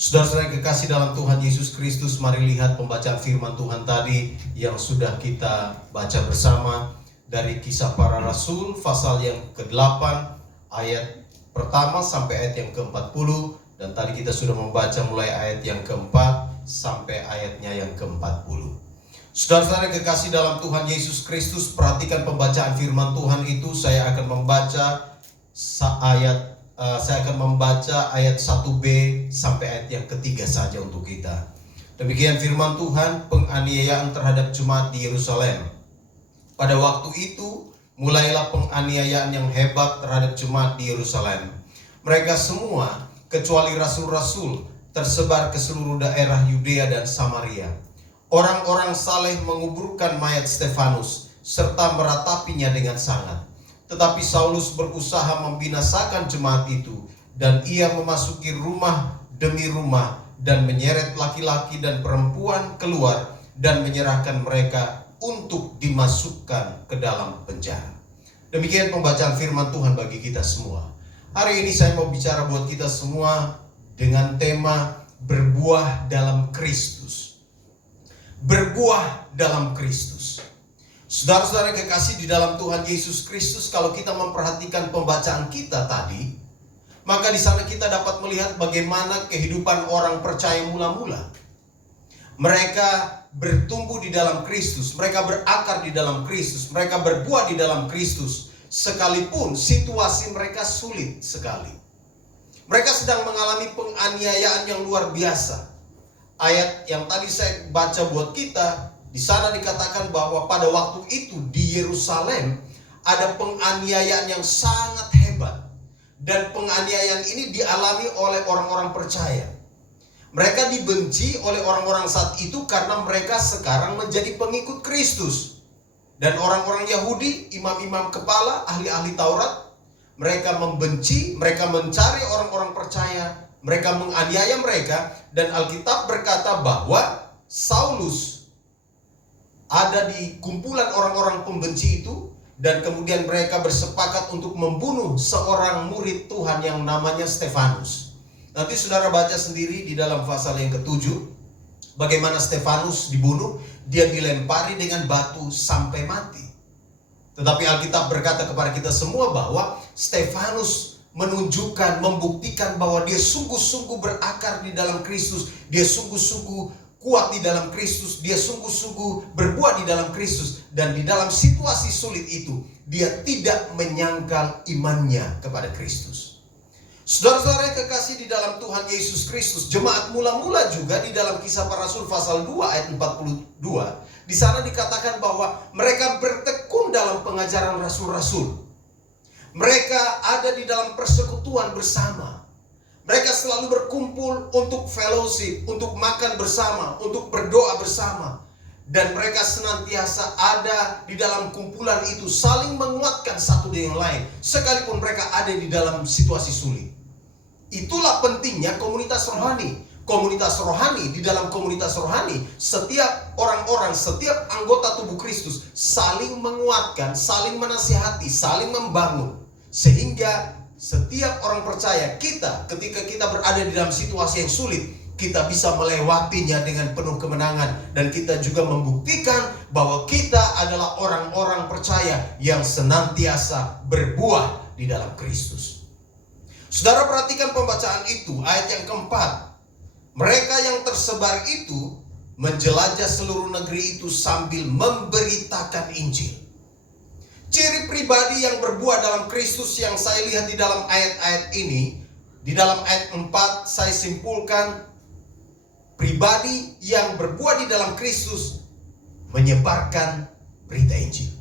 Saudara-saudara yang kekasih dalam Tuhan Yesus Kristus, mari lihat pembacaan firman Tuhan tadi yang sudah kita baca bersama dari Kisah Para Rasul pasal yang ke-8 ayat pertama sampai ayat yang ke-40, dan tadi kita sudah membaca mulai ayat yang ke-4 sampai ayatnya yang ke-40. Saudara-saudara yang kekasih dalam Tuhan Yesus Kristus, perhatikan pembacaan firman Tuhan itu. Saya akan membaca ayat 1b sampai ayat yang ketiga saja untuk kita. Demikian firman Tuhan. Penganiayaan terhadap jemaat di Yerusalem. Pada waktu itu mulailah penganiayaan yang hebat terhadap jemaat di Yerusalem. Mereka semua kecuali rasul-rasul tersebar ke seluruh daerah Yudea dan Samaria. Orang-orang saleh menguburkan mayat Stefanus serta meratapinya dengan sangat. Tetapi Saulus berusaha membinasakan jemaat itu, dan ia memasuki rumah demi rumah dan menyeret laki-laki dan perempuan keluar dan menyerahkan mereka untuk dimasukkan ke dalam penjara. Demikian pembacaan firman Tuhan bagi kita semua. Hari ini saya mau bicara buat kita semua dengan tema berbuah dalam Kristus. Berbuah dalam Kristus. Saudara-saudara kekasih di dalam Tuhan Yesus Kristus, kalau kita memperhatikan pembacaan kita tadi, maka di sana kita dapat melihat bagaimana kehidupan orang percaya mula-mula. Mereka bertumbuh di dalam Kristus, mereka berakar di dalam Kristus, mereka berbuah di dalam Kristus, sekalipun situasi mereka sulit sekali. Mereka sedang mengalami penganiayaan yang luar biasa. Ayat yang tadi saya baca buat kita, di sana dikatakan bahwa pada waktu itu di Yerusalem ada penganiayaan yang sangat hebat. Dan penganiayaan ini dialami oleh orang-orang percaya. Mereka dibenci oleh orang-orang saat itu karena mereka sekarang menjadi pengikut Kristus. Dan orang-orang Yahudi, imam-imam kepala, ahli-ahli Taurat, mereka membenci, mereka mencari orang-orang percaya, mereka menganiaya mereka. Dan Alkitab berkata bahwa Saulus ada di kumpulan orang-orang pembenci itu, dan kemudian mereka bersepakat untuk membunuh seorang murid Tuhan yang namanya Stefanus. Nanti saudara baca sendiri di dalam pasal yang ke-7 bagaimana Stefanus dibunuh. Dia dilempari dengan batu sampai mati. Tetapi Alkitab berkata kepada kita semua bahwa Stefanus menunjukkan, membuktikan bahwa dia sungguh-sungguh berakar di dalam Kristus. Dia sungguh-sungguh kuat di dalam Kristus, dia sungguh-sungguh berbuat di dalam Kristus, dan di dalam situasi sulit itu dia tidak menyangkal imannya kepada Kristus. Saudara-saudara yang kekasih di dalam Tuhan Yesus Kristus, jemaat mula-mula juga di dalam Kisah Para Rasul pasal 2 ayat 42, di sana dikatakan bahwa mereka bertekun dalam pengajaran rasul-rasul. Mereka ada di dalam persekutuan bersama. Mereka selalu berkumpul untuk fellowship, untuk makan bersama, untuk berdoa bersama. Dan mereka senantiasa ada di dalam kumpulan itu, saling menguatkan satu dengan yang lain, sekalipun mereka ada di dalam situasi sulit. Itulah pentingnya komunitas rohani. Komunitas rohani, di dalam komunitas rohani, setiap orang-orang, setiap anggota tubuh Kristus saling menguatkan, saling menasihati, saling membangun. Sehingga setiap orang percaya, kita ketika kita berada di dalam situasi yang sulit, kita bisa melewatinya dengan penuh kemenangan. Dan kita juga membuktikan bahwa kita adalah orang-orang percaya yang senantiasa berbuah di dalam Kristus. Saudara perhatikan pembacaan itu, ayat yang keempat. Mereka yang tersebar itu menjelajah seluruh negeri itu sambil memberitakan Injil. Ciri pribadi yang berbuah dalam Kristus yang saya lihat di dalam ayat-ayat ini, di dalam ayat 4 saya simpulkan, pribadi yang berbuah di dalam Kristus menyebarkan berita Injil.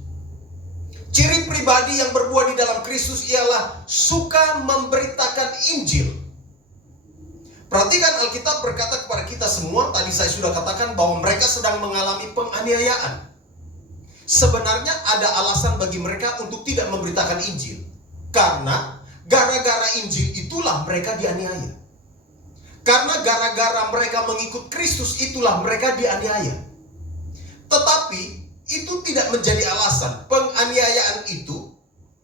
Ciri pribadi yang berbuah di dalam Kristus ialah suka memberitakan Injil. Perhatikan Alkitab berkata kepada kita semua, tadi saya sudah katakan bahwa mereka sedang mengalami penganiayaan. Sebenarnya ada alasan bagi mereka untuk tidak memberitakan Injil. Karena gara-gara Injil itulah mereka dianiaya. Karena gara-gara mereka mengikut Kristus itulah mereka dianiaya. Tetapi itu tidak menjadi alasan. Penganiayaan itu,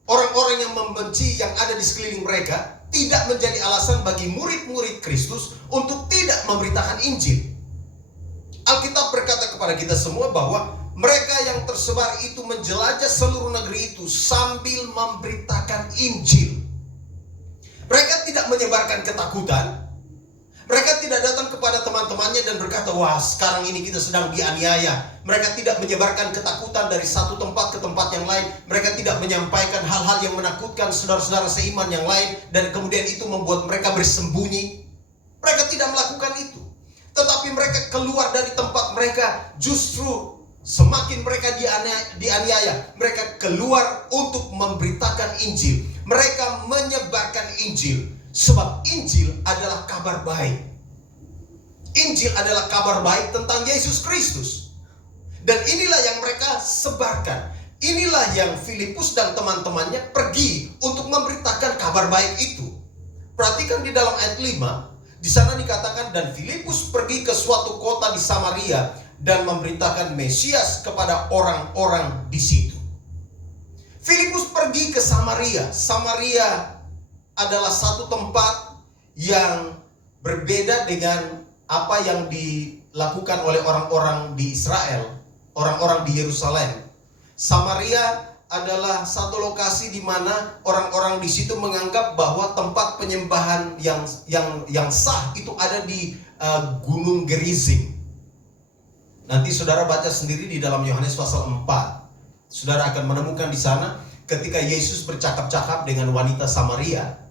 orang-orang yang membenci yang ada di sekeliling mereka tidak menjadi alasan bagi murid-murid Kristus untuk tidak memberitakan Injil. Alkitab berkata kepada kita semua bahwa mereka yang tersebar itu menjelajah seluruh negeri itu sambil memberitakan Injil. Mereka tidak menyebarkan ketakutan. Mereka tidak datang kepada teman-temannya dan berkata, wah sekarang ini kita sedang dianiaya. Mereka tidak menyebarkan ketakutan dari satu tempat ke tempat yang lain. Mereka tidak menyampaikan hal-hal yang menakutkan saudara-saudara seiman yang lain, dan kemudian itu membuat mereka bersembunyi. Mereka tidak melakukan itu. Tetapi mereka keluar dari tempat mereka, justru semakin mereka dianiaya, mereka keluar untuk memberitakan Injil. Mereka menyebarkan Injil. Sebab Injil adalah kabar baik. Injil adalah kabar baik tentang Yesus Kristus. Dan inilah yang mereka sebarkan. Inilah yang Filipus dan teman-temannya pergi untuk memberitakan kabar baik itu. Perhatikan di dalam ayat 5. Di sana dikatakan, dan Filipus pergi ke suatu kota di Samaria dan memberitakan Mesias kepada orang-orang di situ. Filipus pergi ke Samaria. Samaria adalah satu tempat yang berbeda dengan apa yang dilakukan oleh orang-orang di Israel, orang-orang di Yerusalem. Samaria adalah satu lokasi di mana orang-orang di situ menganggap bahwa tempat penyembahan yang sah itu ada di Gunung Gerizim. Nanti saudara baca sendiri di dalam Yohanes pasal 4. Saudara akan menemukan di sana ketika Yesus bercakap-cakap dengan wanita Samaria.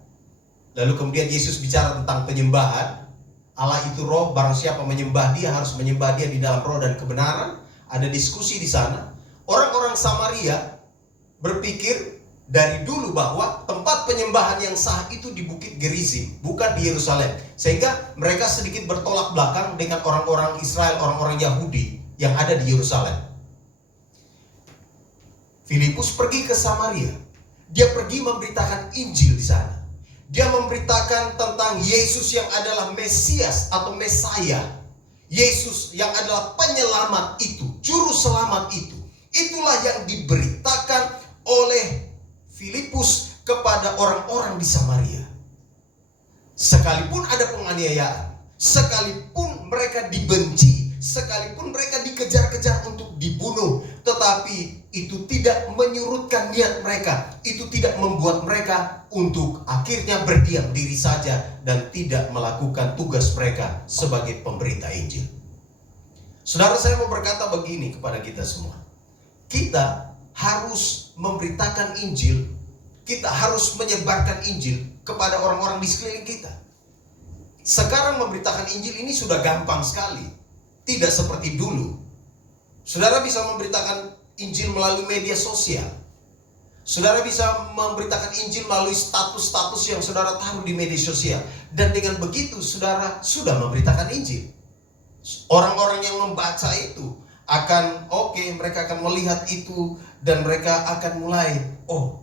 Lalu kemudian Yesus bicara tentang penyembahan. Allah itu roh, barang siapa menyembah dia harus menyembah dia di dalam roh dan kebenaran. Ada diskusi di sana. Orang-orang Samaria berpikir dari dulu bahwa tempat penyembahan yang sah itu di Bukit Gerizim, bukan di Yerusalem. Sehingga mereka sedikit bertolak belakang dengan orang-orang Israel, orang-orang Yahudi yang ada di Yerusalem. Filipus pergi ke Samaria. Dia pergi memberitakan Injil di sana. Dia memberitakan tentang Yesus yang adalah Mesias atau Mesaya. Yesus yang adalah penyelamat itu, juru selamat itu. Itulah yang diberitakan oleh Filipus kepada orang-orang di Samaria. Sekalipun ada penganiayaan, sekalipun mereka dibenci, sekalipun mereka dikejar-kejar untuk dibunuh, tetapi itu tidak menyurutkan niat mereka. Itu tidak membuat mereka untuk akhirnya berdiam diri saja dan tidak melakukan tugas mereka sebagai pemberita Injil. Saudara, saya mau berkata begini kepada kita semua. Kita harus memberitakan Injil. Kita harus menyebarkan Injil kepada orang-orang di sekeliling kita. Sekarang memberitakan Injil ini sudah gampang sekali. Tidak seperti dulu. Saudara bisa memberitakan Injil melalui media sosial. Saudara bisa memberitakan Injil melalui status-status yang saudara taruh di media sosial. Dan dengan begitu saudara sudah memberitakan Injil. Orang-orang yang membaca itu akan mereka akan melihat itu dan mereka akan mulai,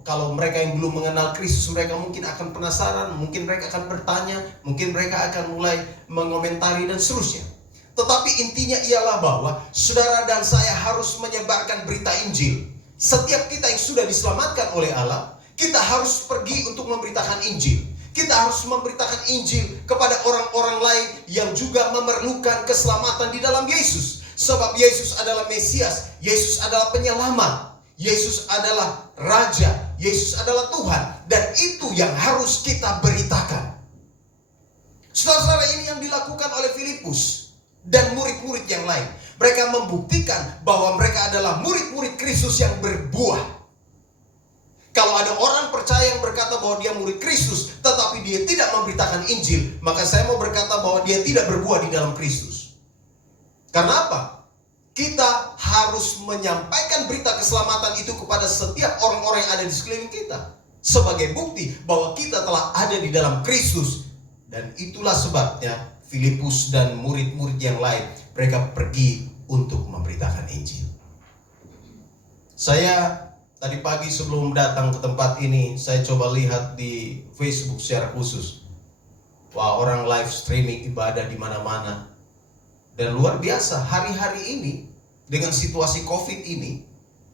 kalau mereka yang belum mengenal Kristus, mereka mungkin akan penasaran, mungkin mereka akan bertanya, mungkin mereka akan mulai mengomentari dan seterusnya. Tetapi intinya ialah bahwa saudara dan saya harus menyebarkan berita Injil. Setiap kita yang sudah diselamatkan oleh Allah, kita harus pergi untuk memberitakan Injil. Kita harus memberitakan Injil kepada orang-orang lain yang juga memerlukan keselamatan di dalam Yesus. Sebab Yesus adalah Mesias, Yesus adalah penyelamat, Yesus adalah Raja, Yesus adalah Tuhan. Dan itu yang harus kita beritakan. Saudara-saudara, ini yang dilakukan oleh Filipus dan murid-murid yang lain. Mereka membuktikan bahwa mereka adalah murid-murid Kristus yang berbuah. Kalau ada orang percaya yang berkata bahwa dia murid Kristus, tetapi dia tidak memberitakan Injil, maka saya mau berkata bahwa dia tidak berbuah di dalam Kristus. Karena apa? Kita harus menyampaikan berita keselamatan itu kepada setiap orang-orang yang ada di sekeliling kita. Sebagai bukti bahwa kita telah ada di dalam Kristus. Dan itulah sebabnya Filipus dan murid-murid yang lain, mereka pergi untuk memberitakan Injil. Saya tadi pagi sebelum datang ke tempat ini, saya coba lihat di Facebook secara khusus. Wah, orang live streaming ibadah di mana-mana. Dan luar biasa, hari-hari ini dengan situasi COVID ini,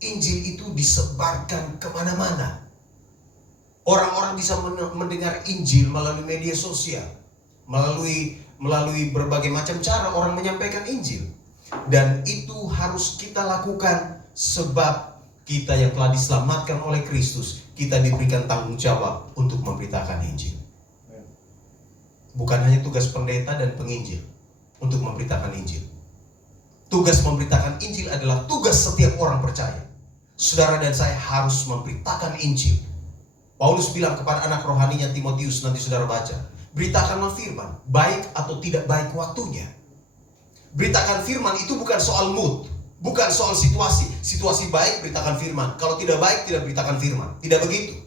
Injil itu disebarkan kemana-mana. Orang-orang bisa mendengar Injil melalui media sosial, melalui berbagai macam cara orang menyampaikan Injil. Dan itu harus kita lakukan sebab kita yang telah diselamatkan oleh Kristus, kita diberikan tanggung jawab untuk memberitakan Injil. Bukan hanya tugas pendeta dan penginjil untuk memberitakan Injil. Tugas memberitakan Injil adalah tugas setiap orang percaya. Saudara dan saya harus memberitakan Injil. Paulus bilang kepada anak rohaninya Timotius, nanti saudara baca, beritakanlah firman, baik atau tidak baik waktunya. Beritakan firman itu bukan soal mood, bukan soal situasi. Situasi baik, beritakan firman. Kalau tidak baik, tidak beritakan firman. Tidak begitu.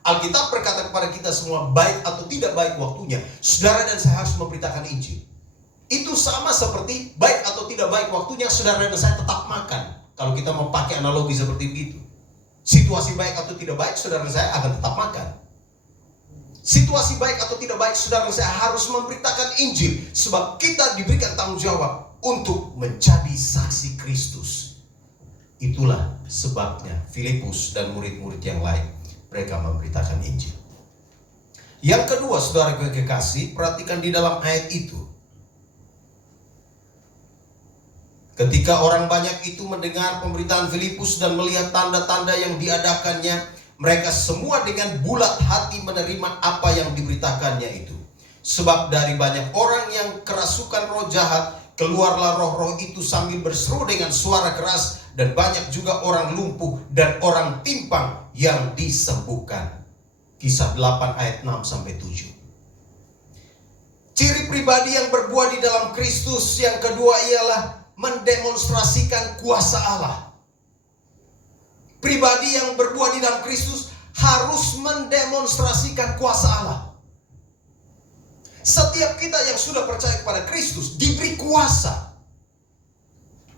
Alkitab berkata kepada kita semua, baik atau tidak baik waktunya, saudara dan saya harus memberitakan Injil. Itu sama seperti baik atau tidak baik waktunya, saudara dan saya tetap makan. Kalau kita mau pakai analogi seperti itu. Situasi baik atau tidak baik, saudara dan saya akan tetap makan. Situasi baik atau tidak baik, saudara dan saya harus memberitakan Injil. Sebab kita diberikan tanggung jawab untuk menjadi saksi Kristus. Itulah sebabnya Filipus dan murid-murid yang lain, mereka memberitakan Injil. Yang kedua, saudara yang kekasih, perhatikan di dalam ayat itu. Ketika orang banyak itu mendengar pemberitaan Filipus dan melihat tanda-tanda yang diadakannya, mereka semua dengan bulat hati menerima apa yang diberitakannya itu. Sebab dari banyak orang yang kerasukan roh jahat, keluarlah roh-roh itu sambil berseru dengan suara keras, dan banyak juga orang lumpuh dan orang timpang yang disembuhkan. Kisah 8 ayat 6-7. Ciri pribadi yang berbuah di dalam Kristus yang kedua ialah mendemonstrasikan kuasa Allah. Pribadi yang berbuah di dalam Kristus harus mendemonstrasikan kuasa Allah. Setiap kita yang sudah percaya kepada Kristus diberi kuasa.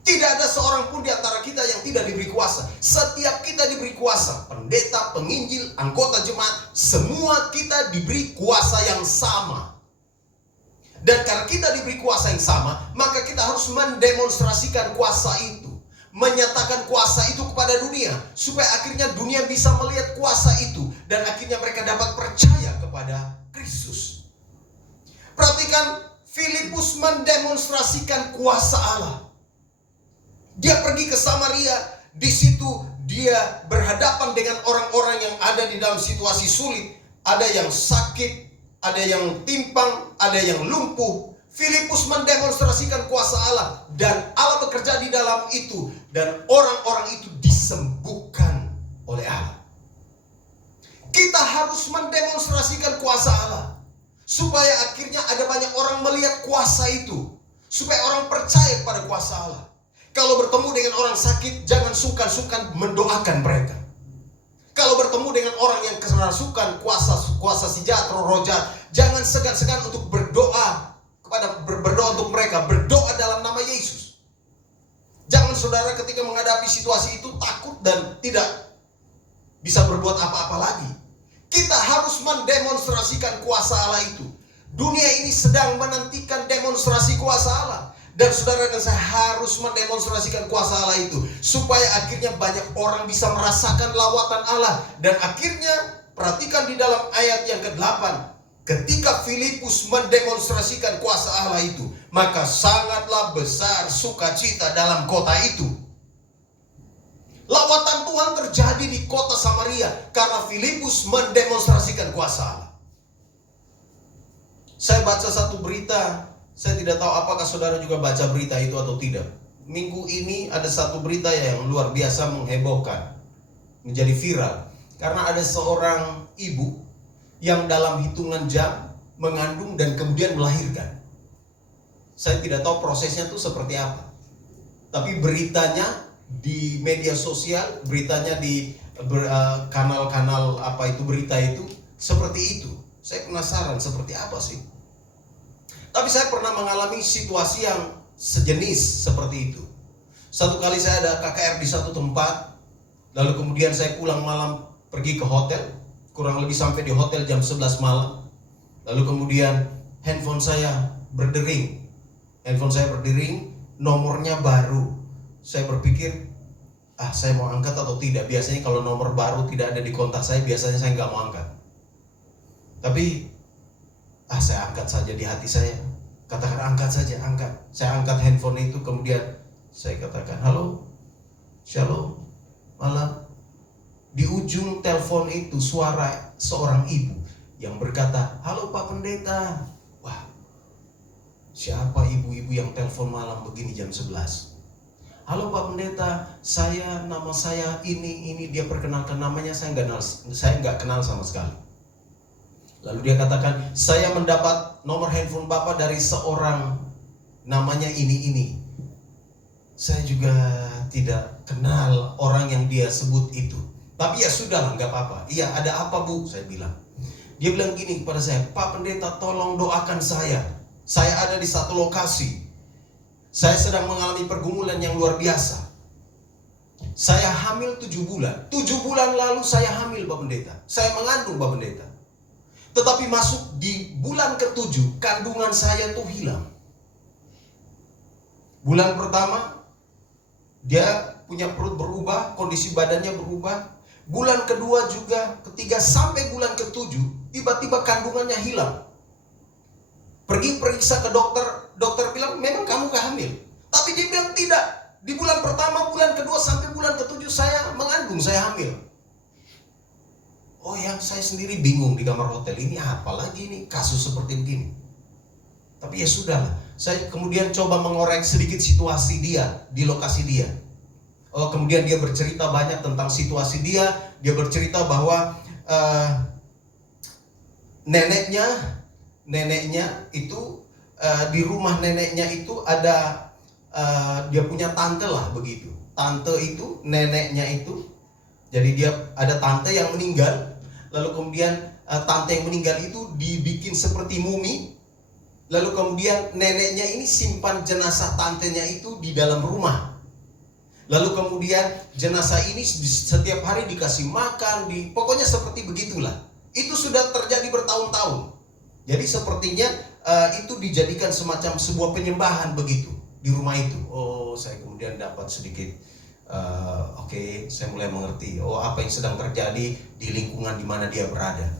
Tidak ada seorang pun di antara kita yang tidak diberi kuasa. Setiap kita diberi kuasa. Pendeta, penginjil, anggota jemaat, semua kita diberi kuasa yang sama. Dan karena kita diberi kuasa yang sama, maka kita harus mendemonstrasikan kuasa itu. Menyatakan kuasa itu kepada dunia. Supaya akhirnya dunia bisa melihat kuasa itu. Dan akhirnya mereka dapat percaya kepada Kristus. Perhatikan, Filipus mendemonstrasikan kuasa Allah. Dia pergi ke Samaria. Di situ dia berhadapan dengan orang-orang yang ada di dalam situasi sulit. Ada yang sakit, ada yang timpang, ada yang lumpuh. Filipus mendemonstrasikan kuasa Allah. Dan Allah bekerja di dalam itu. Dan orang-orang itu disembuhkan oleh Allah. Kita harus mendemonstrasikan kuasa Allah. Supaya akhirnya ada banyak orang melihat kuasa itu. Supaya orang percaya kepada kuasa Allah. Kalau bertemu dengan orang sakit, jangan sungkan-sungkan mendoakan mereka. Kalau bertemu dengan orang yang kerasukan kuasa si jahat, roh jahat, jangan segan-segan untuk berdoa berdoa untuk mereka, berdoa dalam nama Yesus. Jangan saudara ketika menghadapi situasi itu takut dan tidak bisa berbuat apa-apa lagi. Kita harus mendemonstrasikan kuasa Allah itu. Dunia ini sedang menantikan demonstrasi kuasa Allah. Dan saudara dan saya harus mendemonstrasikan kuasa Allah itu. Supaya akhirnya banyak orang bisa merasakan lawatan Allah. Dan akhirnya, perhatikan di dalam ayat yang ke-8. Ketika Filipus mendemonstrasikan kuasa Allah itu, maka sangatlah besar sukacita dalam kota itu. Lawatan Tuhan terjadi di kota Samaria karena Filipus mendemonstrasikan kuasa Allah. Saya baca satu berita. Saya tidak tahu apakah saudara juga baca berita itu atau tidak. Minggu ini ada satu berita yang luar biasa menghebohkan, menjadi viral. Karena ada seorang ibu yang dalam hitungan jam mengandung dan kemudian melahirkan. Saya tidak tahu prosesnya itu seperti apa. Tapi beritanya di media sosial, beritanya di kanal-kanal berita itu seperti itu. Saya penasaran seperti apa sih. Tapi saya pernah mengalami situasi yang sejenis seperti itu. Satu kali saya ada KKR di satu tempat, lalu kemudian saya pulang malam pergi ke hotel, kurang lebih sampai di hotel jam 11 malam. Lalu kemudian handphone saya berdering. Nomornya baru. Saya berpikir, saya mau angkat atau tidak. Biasanya kalau nomor baru tidak ada di kontak saya, biasanya saya nggak mau angkat. Tapi saya angkat saja di hati saya. Katakan angkat saja, angkat. Saya angkat handphone itu, kemudian saya katakan, halo, shalom, malam. Di ujung telepon itu suara seorang ibu yang berkata, halo Pak Pendeta. Wah, siapa ibu-ibu yang telepon malam begini jam 11? Halo Pak Pendeta, nama saya ini. Dia perkenalkan namanya, saya nggak kenal sama sekali. Lalu dia katakan, saya mendapat nomor handphone Bapak dari seorang namanya ini. Saya juga tidak kenal orang yang dia sebut itu. Tapi ya sudah, nggak apa-apa. Iya, ada apa Bu? Saya bilang. Dia bilang gini kepada saya, Pak Pendeta tolong doakan saya. Saya ada di satu lokasi. Saya sedang mengalami pergumulan yang luar biasa. Saya hamil 7 bulan. 7 bulan lalu saya hamil Pak Pendeta. Saya mengandung Pak Pendeta. Tetapi masuk di bulan ke-7, kandungan saya tuh hilang. Bulan pertama, dia punya perut berubah, kondisi badannya berubah. Bulan kedua juga, ketiga sampai bulan ke-7, tiba-tiba kandungannya hilang. Pergi periksa ke dokter, dokter bilang memang kamu hamil. Tapi dia bilang tidak. Di bulan pertama, bulan kedua sampai bulan ke-7 saya mengandung, saya hamil. Oh ya, saya sendiri bingung di kamar hotel, ini apa lagi nih kasus seperti begini. Tapi ya sudah, saya kemudian coba mengorek sedikit situasi dia di lokasi dia. Oh, kemudian dia bercerita banyak tentang situasi dia. Dia bercerita bahwa neneknya itu di rumah neneknya itu ada dia punya tante lah begitu. Tante itu neneknya itu, jadi dia ada tante yang meninggal. Lalu kemudian tante yang meninggal itu dibikin seperti mumi. Lalu kemudian neneknya ini simpan jenazah tantenya itu di dalam rumah. Lalu kemudian jenazah ini setiap hari dikasih makan, pokoknya seperti begitulah. Itu sudah terjadi bertahun-tahun. Jadi sepertinya itu dijadikan semacam sebuah penyembahan begitu di rumah itu. Oh, saya kemudian dapat sedikit, oke, saya mulai mengerti. Oh, apa yang sedang terjadi di lingkungan di mana dia berada.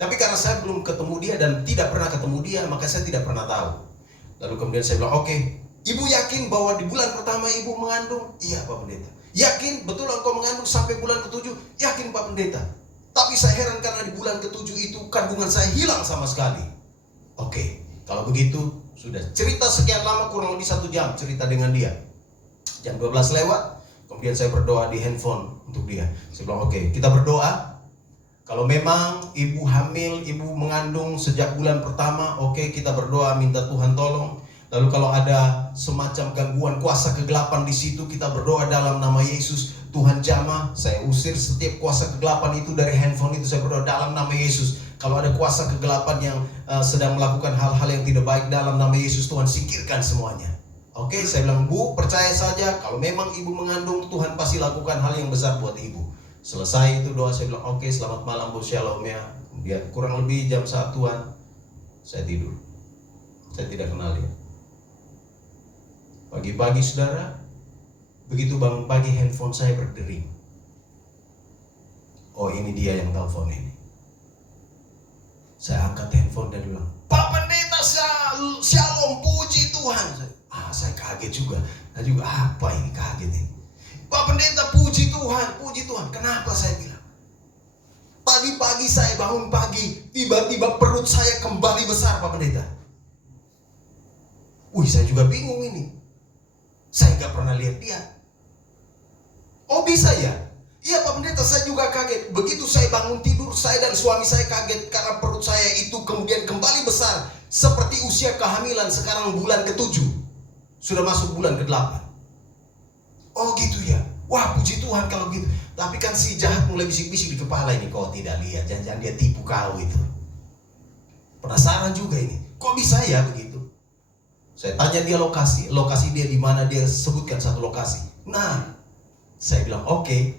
Tapi karena saya belum ketemu dia dan tidak pernah ketemu dia, maka saya tidak pernah tahu. Lalu kemudian saya bilang, oke, Ibu yakin bahwa di bulan pertama Ibu mengandung? Iya Pak Pendeta. Yakin betul engkau mengandung sampai bulan ke-7? Yakin Pak Pendeta. Tapi saya heran karena di bulan ke-7 itu kandungan saya hilang sama sekali. Oke, kalau begitu sudah. Cerita sekian lama, kurang lebih 1 jam cerita dengan dia. Jam 12 lewat, kemudian saya berdoa di handphone untuk dia. Saya bilang, oke, kita berdoa. Kalau memang ibu hamil, ibu mengandung sejak bulan pertama, oke, kita berdoa minta Tuhan tolong. Lalu kalau ada semacam gangguan kuasa kegelapan di situ, kita berdoa dalam nama Yesus. Tuhan jamah, saya usir setiap kuasa kegelapan itu dari handphone itu. Saya berdoa dalam nama Yesus. Kalau ada kuasa kegelapan yang sedang melakukan hal-hal yang tidak baik, dalam nama Yesus Tuhan singkirkan semuanya. Oke, saya bilang, Bu, percaya saja kalau memang ibu mengandung, Tuhan pasti lakukan hal yang besar buat ibu. Selesai itu doa, saya bilang, oke, selamat malam Bu, shalom ya. Kemudian kurang lebih jam 1-an saya tidur. Saya tidak kenal dia. Pagi-pagi saudara, begitu bangun pagi handphone saya berdering. Oh, ini dia yang telepon ini. Saya angkat handphone dan bilang, Pak Pendeta shalom, puji Tuhan. Saya kaget juga. Nah juga apa ini, kaget ini. Pak Pendeta puji Tuhan. Kenapa saya bilang? Pagi-pagi saya bangun pagi, tiba-tiba perut saya kembali besar Pak Pendeta. Saya juga bingung ini. Saya nggak pernah lihat dia. Oh bisa ya? Iya Pak Pendeta, saya juga kaget. Begitu saya bangun tidur, saya dan suami saya kaget karena perut saya itu kemudian kembali besar. Seperti usia kehamilan, sekarang bulan ke-7. Sudah masuk bulan ke-8. Oh gitu ya? Wah puji Tuhan kalau gitu. Tapi kan si jahat mulai bisik-bisik di kepala ini. Kau tidak lihat, jangan-jangan dia tipu kau itu. Penasaran juga ini. Kok bisa ya begitu? Saya tanya dia lokasi dia di mana, dia sebutkan satu lokasi. Nah, saya bilang oke,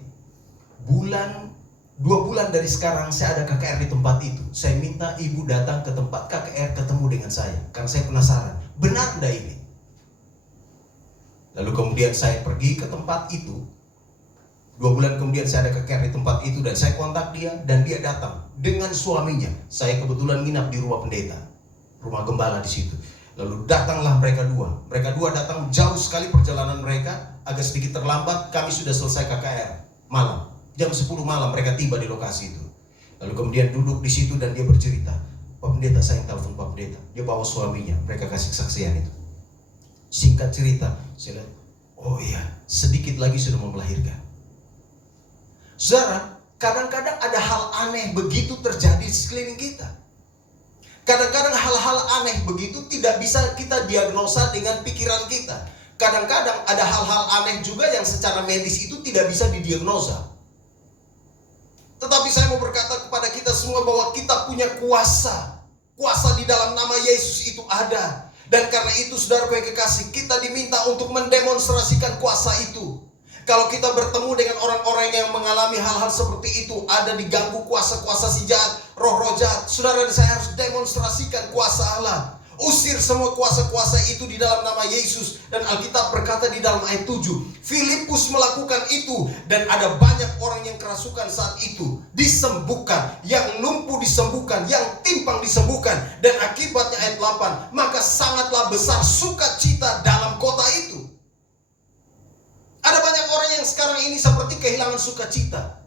2 bulan dari sekarang saya ada KKR di tempat itu. Saya minta ibu datang ke tempat KKR ketemu dengan saya, karena saya penasaran, benar enggak ini? Lalu kemudian saya pergi ke tempat itu. 2 bulan kemudian saya ada keker di tempat itu dan saya kontak dia dan dia datang dengan suaminya. Saya kebetulan nginap di rumah pendeta, rumah gembala di situ. Lalu datanglah mereka dua. Mereka dua datang jauh sekali perjalanan mereka, agak sedikit terlambat. Kami sudah selesai KKR malam. Jam 10 malam mereka tiba di lokasi itu. Lalu kemudian duduk di situ dan dia bercerita, Pak Pendeta, saya yang telepon Pak Pendeta. Dia bawa suaminya, mereka kasih kesaksian itu. Singkat cerita, saya lihat, oh iya, sedikit lagi sudah mau melahirkan. Saudara, kadang-kadang ada hal aneh begitu terjadi di sekeliling kita. Kadang-kadang hal-hal aneh begitu tidak bisa kita diagnosa dengan pikiran kita. Kadang-kadang ada hal-hal aneh juga yang secara medis itu tidak bisa didiagnosa. Tetapi saya mau berkata kepada kita semua bahwa kita punya kuasa. Kuasa di dalam nama Yesus itu ada. Dan karena itu saudaraku yang kekasih, kita diminta untuk mendemonstrasikan kuasa itu. Kalau kita bertemu dengan orang-orang yang mengalami hal-hal seperti itu, ada diganggu kuasa-kuasa si jahat, roh-roh jahat, saudara dan saya harus demonstrasikan kuasa Allah. Usir semua kuasa-kuasa itu di dalam nama Yesus. Dan Alkitab berkata di dalam ayat 7, Filipus melakukan itu dan ada banyak orang yang kerasukan saat itu disembuhkan, yang lumpuh disembuhkan, yang timpang disembuhkan. Dan akibatnya ayat 8, maka sangatlah besar sukacita dalam kota itu. Ada banyak orang yang sekarang ini seperti kehilangan sukacita,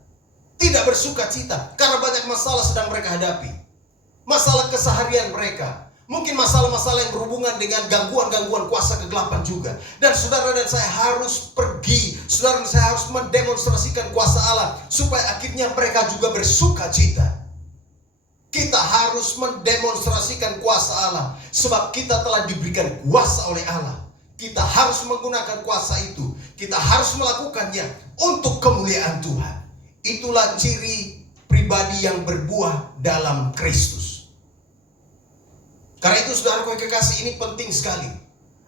tidak bersukacita karena banyak masalah sedang mereka hadapi. Masalah keseharian mereka, mungkin masalah-masalah yang berhubungan dengan gangguan-gangguan kuasa kegelapan juga. Dan saudara dan saya harus pergi, saudara dan saya harus mendemonstrasikan kuasa Allah supaya akhirnya mereka juga bersukacita. Kita harus mendemonstrasikan kuasa Allah sebab kita telah diberikan kuasa oleh Allah. Kita harus menggunakan kuasa itu. Kita harus melakukannya untuk kemuliaan Tuhan. Itulah ciri pribadi yang berbuah dalam Kristus. Karena itu saudaraku yang kekasih, ini penting sekali.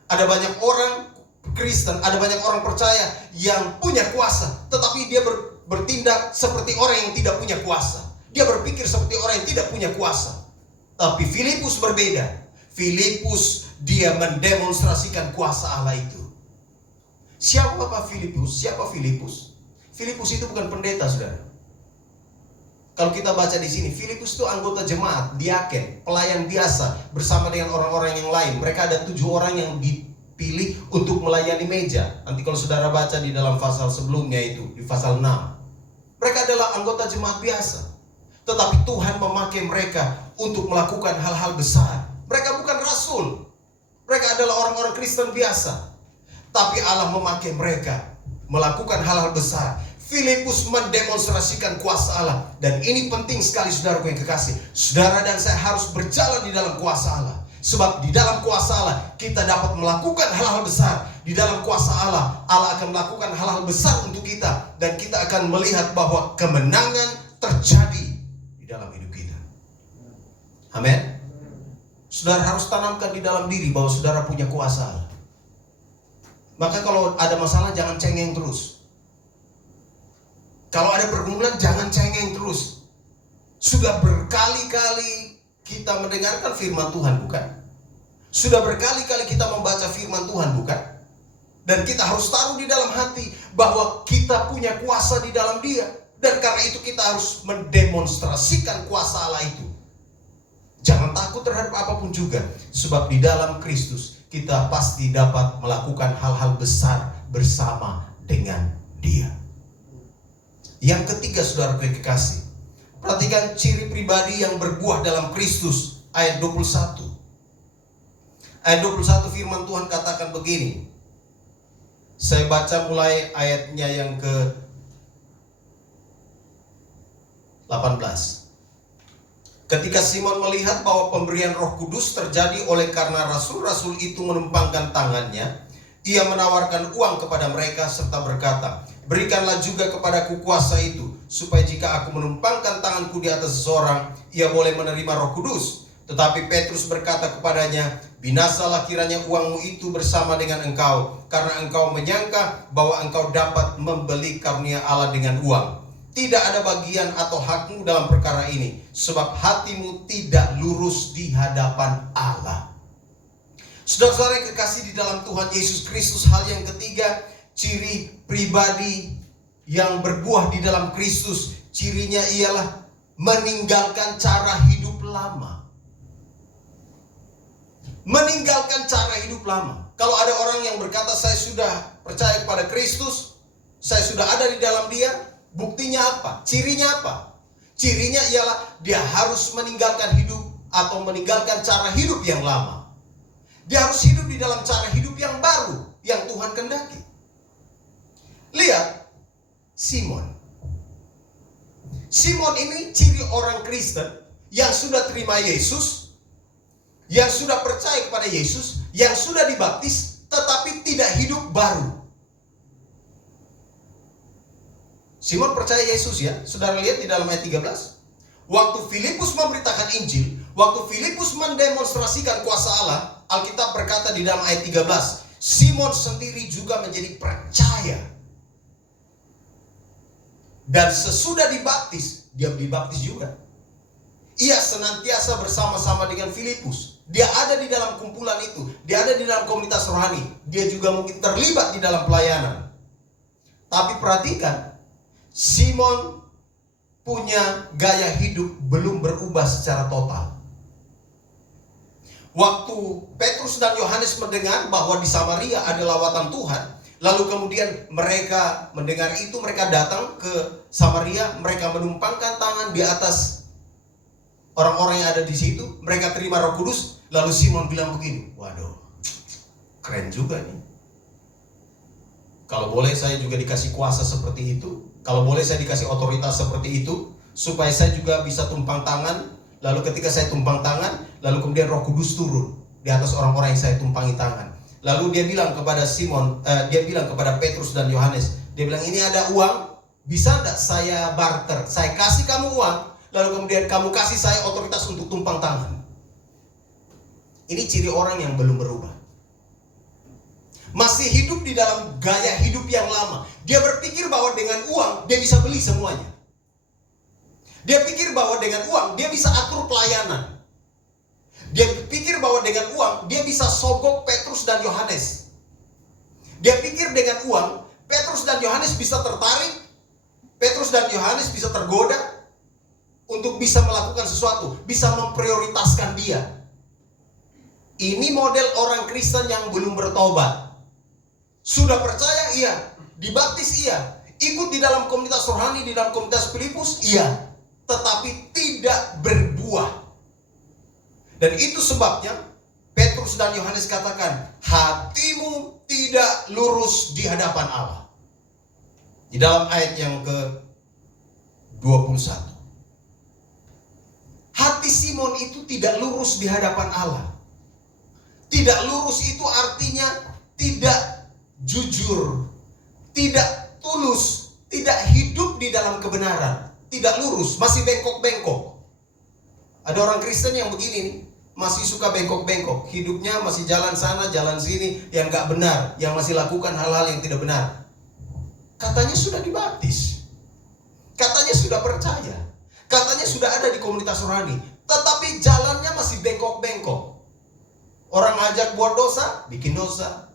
Ada banyak orang Kristen, ada banyak orang percaya yang punya kuasa, tetapi dia bertindak seperti orang yang tidak punya kuasa. Dia berpikir seperti orang yang tidak punya kuasa. Tapi Filipus berbeda. Filipus dia mendemonstrasikan kuasa Allah itu. Siapa Bapak Filipus? Siapa Filipus? Filipus itu bukan pendeta, saudara. Kalau kita baca di sini, Filipus itu anggota jemaat, diaken, pelayan biasa bersama dengan orang-orang yang lain. Mereka ada 7 orang yang dipilih untuk melayani meja. Nanti kalau saudara baca di dalam pasal sebelumnya itu, di pasal 6. Mereka adalah anggota jemaat biasa. Tetapi Tuhan memakai mereka untuk melakukan hal-hal besar. Mereka bukan rasul. Mereka adalah orang-orang Kristen biasa. Tapi Allah memakai mereka melakukan hal-hal besar. Filipus mendemonstrasikan kuasa Allah. Dan ini penting sekali saudaraku yang kekasih. Saudara dan saya harus berjalan di dalam kuasa Allah. Sebab di dalam kuasa Allah kita dapat melakukan hal-hal besar. Di dalam kuasa Allah, Allah akan melakukan hal-hal besar untuk kita. Dan kita akan melihat bahwa kemenangan terjadi di dalam hidup kita. Amin. Saudara harus tanamkan di dalam diri bahwa saudara punya kuasa Allah. Maka kalau ada masalah jangan cengeng terus. Kalau ada pergumulan jangan cengeng terus. Sudah berkali-kali kita mendengarkan firman Tuhan, bukan? Sudah berkali-kali kita membaca firman Tuhan, bukan? Dan kita harus taruh di dalam hati bahwa kita punya kuasa di dalam Dia. Dan karena itu kita harus mendemonstrasikan kuasa Allah itu. Jangan takut terhadap apapun juga. Sebab di dalam Kristus kita pasti dapat melakukan hal-hal besar bersama dengan Dia. Yang ketiga saudaraku yang kekasih, perhatikan ciri pribadi yang berbuah dalam Kristus. Ayat 21. Ayat 21 firman Tuhan katakan begini. Saya baca mulai ayatnya yang ke 18. Ketika Simon melihat bahwa pemberian Roh Kudus terjadi oleh karena rasul-rasul itu menumpangkan tangannya, ia menawarkan uang kepada mereka serta berkata, berikanlah juga kepadaku kuasa itu, supaya jika aku menumpangkan tanganku di atas seseorang, ia boleh menerima Roh Kudus. Tetapi Petrus berkata kepadanya, binasalah kiranya uangmu itu bersama dengan engkau, karena engkau menyangka bahwa engkau dapat membeli karunia Allah dengan uang. Tidak ada bagian atau hakmu dalam perkara ini, sebab hatimu tidak lurus di hadapan Allah. Saudara-saudara yang kekasih di dalam Tuhan Yesus Kristus, hal yang ketiga, ciri pribadi yang berbuah di dalam Kristus, cirinya ialah meninggalkan cara hidup lama. Meninggalkan cara hidup lama. Kalau ada orang yang berkata, saya sudah percaya kepada Kristus, saya sudah ada di dalam Dia, buktinya apa? Cirinya apa? Cirinya ialah dia harus meninggalkan hidup atau meninggalkan cara hidup yang lama. Dia harus hidup di dalam cara hidup yang baru yang Tuhan kehendaki. Lihat Simon. Simon ini ciri orang Kristen yang sudah terima Yesus, yang sudah percaya kepada Yesus, yang sudah dibaptis, tetapi tidak hidup baru. Simon percaya Yesus ya. Saudara lihat di dalam ayat 13. Waktu Filipus memberitakan Injil, waktu Filipus mendemonstrasikan kuasa Allah, Alkitab berkata di dalam ayat 13, Simon sendiri juga menjadi percaya. Dan sesudah dibaptis, dia dibaptis juga. Ia senantiasa bersama-sama dengan Filipus. Dia ada di dalam kumpulan itu. Dia ada di dalam komunitas rohani. Dia juga mungkin terlibat di dalam pelayanan. Tapi perhatikan, Simon punya gaya hidup belum berubah secara total. Waktu Petrus dan Yohanes mendengar bahwa di Samaria ada lawatan Tuhan, lalu kemudian mereka mendengar itu, mereka datang ke Samaria, mereka menumpangkan tangan di atas orang-orang yang ada di situ, mereka terima Roh Kudus. Lalu Simon bilang begini, waduh, keren juga nih. Kalau boleh saya juga dikasih kuasa seperti itu. Kalau boleh saya dikasih otoritas seperti itu, supaya saya juga bisa tumpang tangan. Lalu ketika saya tumpang tangan, lalu kemudian Roh Kudus turun di atas orang-orang yang saya tumpangi tangan. Lalu dia bilang kepada dia bilang kepada Petrus dan Yohanes, dia bilang, ini ada uang, bisa tidak saya barter? Saya kasih kamu uang, lalu kemudian kamu kasih saya otoritas untuk tumpang tangan. Ini ciri orang yang belum berubah. Masih hidup di dalam gaya hidup yang lama. Dia berpikir bahwa dengan uang dia bisa beli semuanya. Dia pikir bahwa dengan uang dia bisa atur pelayanan. Dia pikir bahwa dengan uang dia bisa sogok Petrus dan Yohanes. Dia pikir dengan uang Petrus dan Yohanes bisa tertarik, Petrus dan Yohanes bisa tergoda untuk bisa melakukan sesuatu, bisa memprioritaskan dia. Ini model orang Kristen yang belum bertobat. Sudah percaya, iya. Dibaptis, iya. Ikut di dalam komunitas rohani, di dalam komunitas Filipus, iya. Tetapi tidak berbuah. Dan itu sebabnya Petrus dan Yohanes katakan, hatimu tidak lurus di hadapan Allah. Di dalam ayat yang ke-21. Hati Simon itu tidak lurus di hadapan Allah. Tidak lurus itu artinya tidak jujur, tidak tulus, tidak hidup di dalam kebenaran, tidak lurus, masih bengkok-bengkok. Ada orang Kristen yang begini nih, masih suka bengkok-bengkok, hidupnya masih jalan sana, jalan sini, yang gak benar, yang masih lakukan hal-hal yang tidak benar. Katanya sudah dibaptis, katanya sudah percaya, katanya sudah ada di komunitas rohani, tetapi jalannya masih bengkok-bengkok. Orang ajak buat dosa, bikin dosa.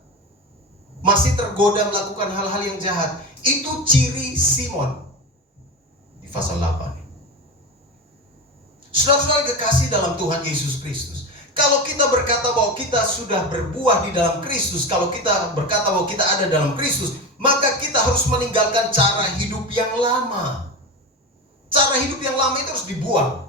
Masih tergoda melakukan hal-hal yang jahat. Itu ciri Simon. Di pasal 8. Saudara-saudara kekasih dalam Tuhan Yesus Kristus. Kalau kita berkata bahwa kita sudah berbuah di dalam Kristus, kalau kita berkata bahwa kita ada dalam Kristus, maka kita harus meninggalkan cara hidup yang lama. Cara hidup yang lama itu harus dibuang,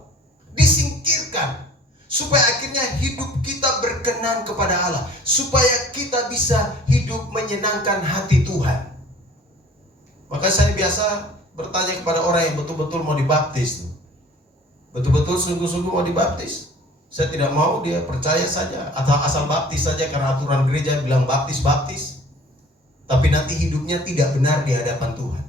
disingkirkan, supaya akhirnya hidup kita berkenan kepada Allah, supaya kita bisa hidup menyenangkan hati Tuhan. Maka saya biasa bertanya kepada orang yang betul-betul mau dibaptis, betul-betul sungguh-sungguh mau dibaptis. Saya tidak mau dia percaya saja atau asal baptis saja karena aturan gereja bilang baptis, tapi nanti hidupnya tidak benar di hadapan Tuhan.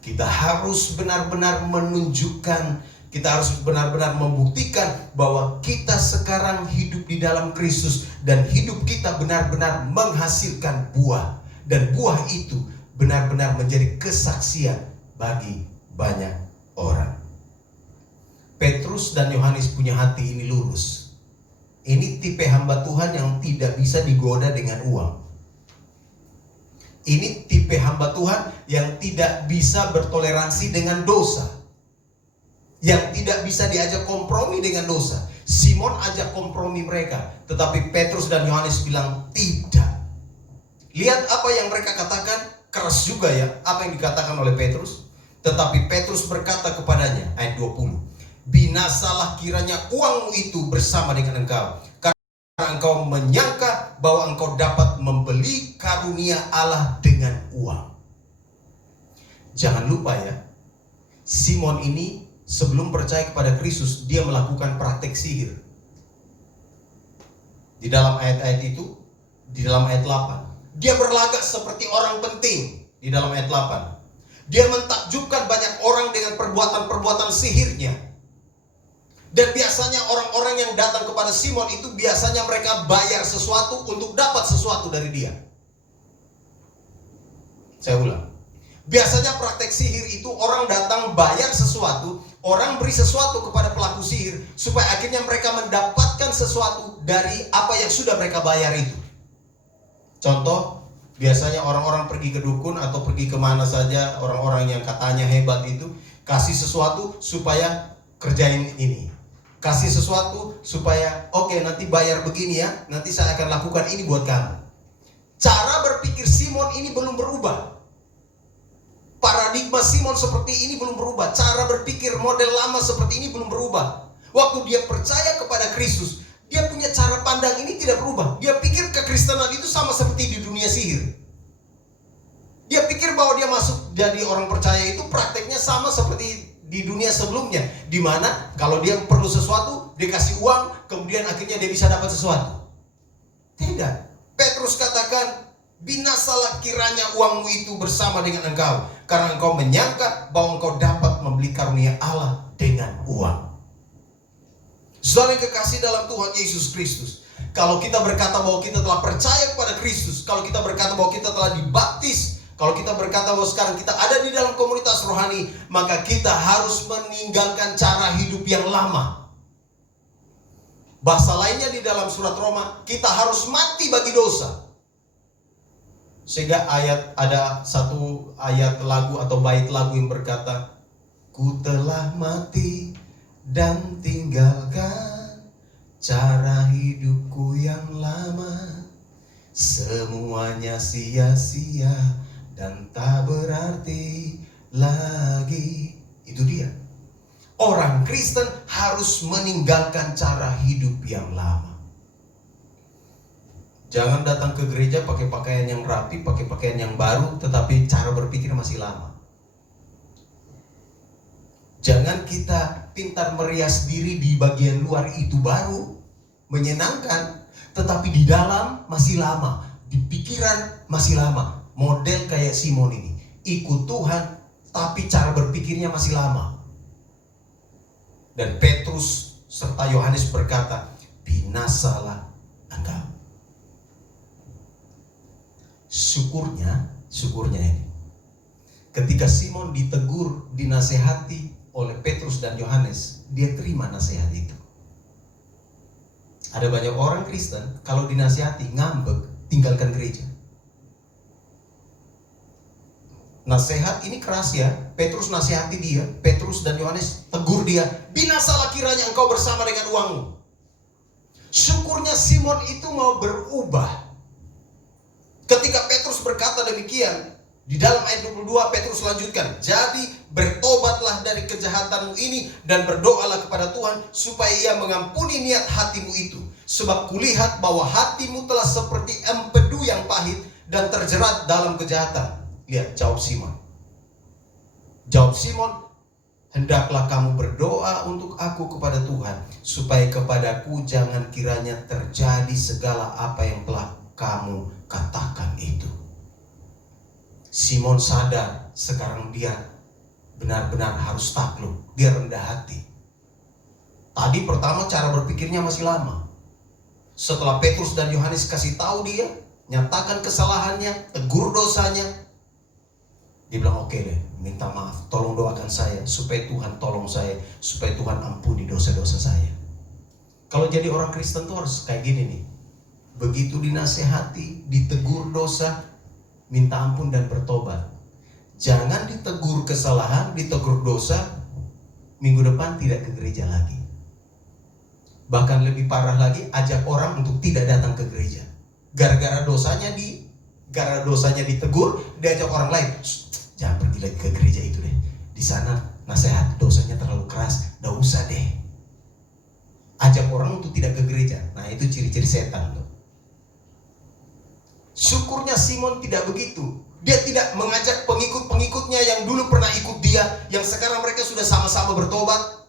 Kita harus benar-benar menunjukkan, kita harus benar-benar membuktikan bahwa kita sekarang hidup di dalam Kristus dan hidup kita benar-benar menghasilkan buah, dan buah itu benar-benar menjadi kesaksian bagi banyak orang. Petrus dan Yohanes punya hati ini lurus. Ini tipe hamba Tuhan yang tidak bisa digoda dengan uang. Ini tipe hamba Tuhan yang tidak bisa bertoleransi dengan dosa, yang tidak bisa diajak kompromi dengan dosa. Simon ajak kompromi mereka, tetapi Petrus dan Yohanes bilang tidak. Lihat apa yang mereka katakan, keras juga ya apa yang dikatakan oleh Petrus. Tetapi Petrus berkata kepadanya, ayat 20, binasalah kiranya uangmu itu bersama dengan engkau, karena engkau menyangka bahwa engkau dapat membeli karunia Allah dengan uang. Jangan lupa ya, Simon ini sebelum percaya kepada Kristus, dia melakukan praktek sihir. Di dalam ayat-ayat itu, di dalam ayat 8, dia berlagak seperti orang penting. Di dalam ayat 8, dia mentakjubkan banyak orang dengan perbuatan-perbuatan sihirnya. Dan biasanya orang-orang yang datang kepada Simon itu biasanya mereka bayar sesuatu untuk dapat sesuatu dari dia. Saya ulang. Biasanya praktek sihir itu orang datang bayar sesuatu, orang beri sesuatu kepada pelaku sihir supaya akhirnya mereka mendapatkan sesuatu dari apa yang sudah mereka bayar itu. Contoh, biasanya orang-orang pergi ke dukun atau pergi kemana saja, orang-orang yang katanya hebat itu kasih sesuatu supaya kerjain ini, kasih sesuatu supaya oke, nanti bayar begini ya, nanti saya akan lakukan ini buat kamu. Cara berpikir Simon ini belum berubah. Paradigma Simon seperti ini belum berubah. Cara berpikir model lama seperti ini belum berubah. Waktu dia percaya kepada Kristus, dia punya cara pandang ini tidak berubah. Dia pikir kekristenan itu sama seperti di dunia sihir. Dia pikir bahwa dia masuk jadi orang percaya itu prakteknya sama seperti di dunia sebelumnya, di mana kalau dia perlu sesuatu, dia kasih uang, kemudian akhirnya dia bisa dapat sesuatu. Tidak. Petrus katakan, binasalah kiranya uangmu itu bersama dengan engkau, karena engkau menyangka bahwa engkau dapat membeli karunia Allah dengan uang. Saudara yang kekasih dalam Tuhan Yesus Kristus, kalau kita berkata bahwa kita telah percaya kepada Kristus, kalau kita berkata bahwa kita telah dibaptis, kalau kita berkata bahwa sekarang kita ada di dalam komunitas rohani, maka kita harus meninggalkan cara hidup yang lama. Bahasa lainnya di dalam surat Roma, kita harus mati bagi dosa. Sehingga ada satu ayat lagu atau bait lagu yang berkata, ku telah mati dan tinggalkan cara hidupku yang lama, semuanya sia-sia dan tak berarti lagi. Itu dia. Orang Kristen harus meninggalkan cara hidup yang lama. Jangan datang ke gereja pakai pakaian yang rapi, pakai pakaian yang baru, tetapi cara berpikir masih lama. Jangan kita pintar merias diri di bagian luar itu baru, menyenangkan, tetapi di dalam masih lama, di pikiran masih lama. Model kayak Simon ini, ikut Tuhan, tapi cara berpikirnya masih lama. Dan Petrus serta Yohanes berkata, binasalah engkau. Syukurnya ini, ketika Simon ditegur, dinasehati oleh Petrus dan Yohanes, dia terima nasihat itu. Ada banyak orang Kristen kalau dinasehati ngambek, tinggalkan gereja. Nasihat ini keras ya. Petrus nasihati dia, Petrus dan Yohanes tegur dia, binasalah kiranya engkau bersama dengan uangmu. Syukurnya Simon itu mau berubah. Ketika Petrus berkata demikian, di dalam ayat 22 Petrus lanjutkan, jadi bertobatlah dari kejahatanmu ini dan berdoalah kepada Tuhan supaya Ia mengampuni niat hatimu itu. Sebab kulihat bahwa hatimu telah seperti empedu yang pahit dan terjerat dalam kejahatan. Lihat jawab Simon. Jawab Simon, hendaklah kamu berdoa untuk aku kepada Tuhan, supaya kepadaku jangan kiranya terjadi segala apa yang telah kamu katakan itu. Simon sadar sekarang dia benar-benar harus takluk. Dia rendah hati. Tadi pertama cara berpikirnya masih lama. Setelah Petrus dan Yohanes kasih tahu dia, nyatakan kesalahannya, tegur dosanya, dia bilang oke deh, minta maaf, tolong doakan saya supaya Tuhan tolong saya, supaya Tuhan ampuni dosa-dosa saya. Kalau jadi orang Kristen tuh harus kayak gini nih. Begitu dinasehati, ditegur dosa, minta ampun dan bertobat. Jangan ditegur kesalahan, ditegur dosa, minggu depan tidak ke gereja lagi. Bahkan lebih parah lagi, ajak orang untuk tidak datang ke gereja. Gara-gara dosanya ditegur, diajak orang lain, jangan pergi lagi ke gereja itu deh. Di sana nasihat dosanya terlalu keras, gak usah deh. Ajak orang untuk tidak ke gereja. Nah, itu ciri-ciri setan tuh. Syukurnya Simon tidak begitu. Dia tidak mengajak pengikut-pengikutnya yang dulu pernah ikut dia, yang sekarang mereka sudah sama-sama bertobat.